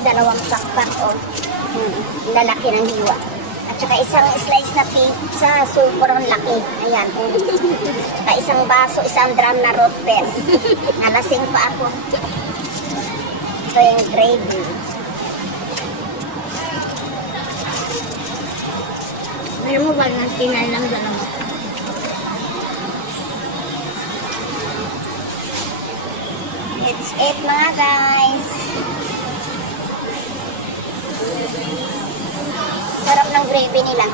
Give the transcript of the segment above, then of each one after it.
dalawang pakpak, oh. Lalaki ng hiwa. At saka isang slice na pizza, sobrang laki. Ayan. Saka isang baso, isang drum na root beer. Nalasing pa ako. Ito yung gravy. Alam mo ba, nagtinay lang dalawa. It's it mga guys. Sarap ng gravy nila.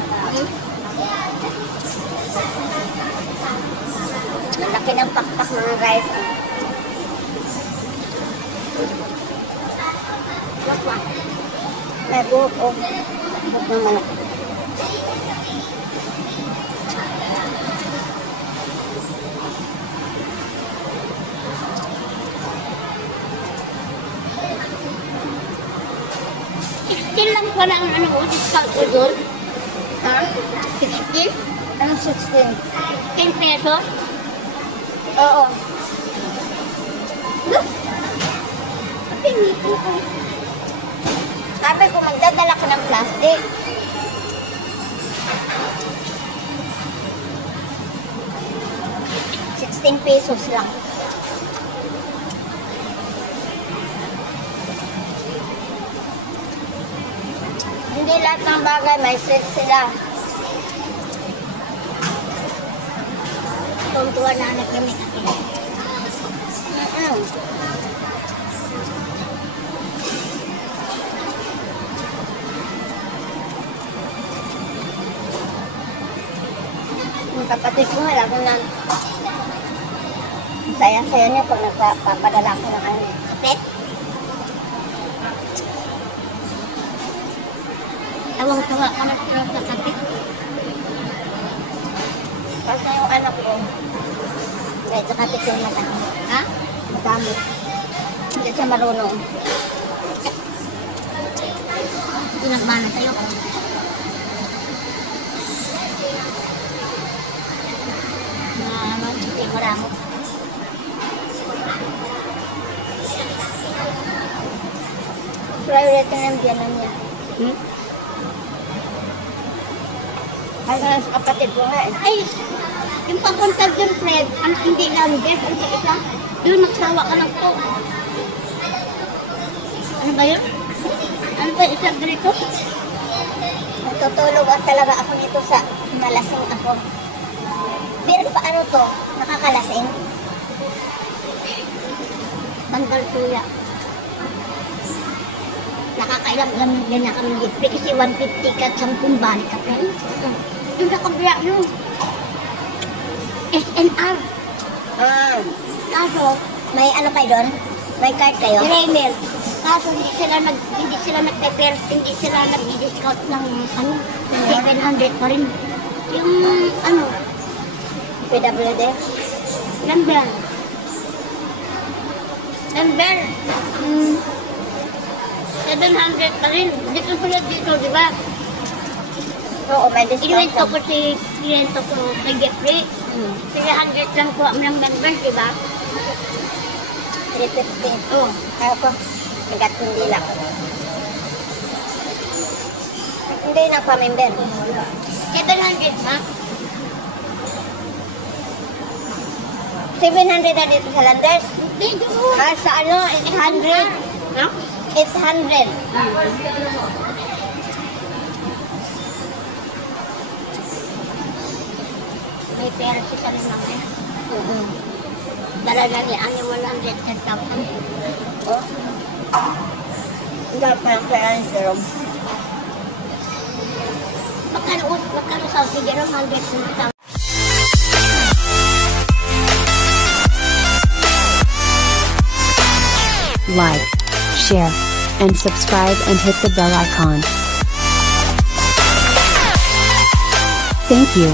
Ang laki ng pakpak mga guys. May buhok, oh. Buhok ng manok. Lang pala ang ano ko, discount ko doon. Ha? 16? Anong 16? 10 pesos? Oo. Look! Pingi ko ko. Sabi ko, magdadala ko ng plastic. ₱16 lang. Hindi lahat ng bagay may sale sila. Tuntuan na anak kami kasi. Yung kapatid ko nga, lalo na saya-saya niya pag nagpapadala ko ng ano. Pet? Tawang-tawa ka na sa kapit. Kasi yung anak ko, kahit sa kapit yung madami. Ha? Madami. Hindi siya marunong. Pinagmana tayo. Hindi maramo. Priority ng biyanan niya. Ay, sa kapatid ko nga eh. Ay, yung papunta dyan, Fred, hindi lang, Jeff, ang isa, doon magsawa ka lang po. Ano ba yun? Ano ba isa dito? Natutulog talaga ako nito sa malasing ako. Pero paano to? Nakakalasing? Bandal tuya. Nakakailang lang yan na kami libre kasi 150 ka, 10 balik ka, Fred. Yung nakabaya yun. SNR. Kaso, May ano kayo doon? May card kayo? email. Kaso hindi sila nag-prepare, hindi sila nag-discount ng ano, 700 pa rin. Yung ano, PWD? number. Number. 700 pa rin. Dito pala dito, di ba? Oo, may discount. Inuwento ko si kliyento ko kay Jeffrey. 300 lang po ang member, di ba? 350. Oo. Ayaw ko. Nagat hindi lang. Hindi na pa-member. 700 ha? 700 na dito sa Landers. Hindi, doon. Sa ano, 800. Ha? 800. May pera si Salim lang eh. Dala na ni Ani 110,000. Oh. Hindi pa yung kaya ni Jerome. Magkano sa si Jerome 110,000. Like, share, and subscribe and hit the bell icon. Thank you.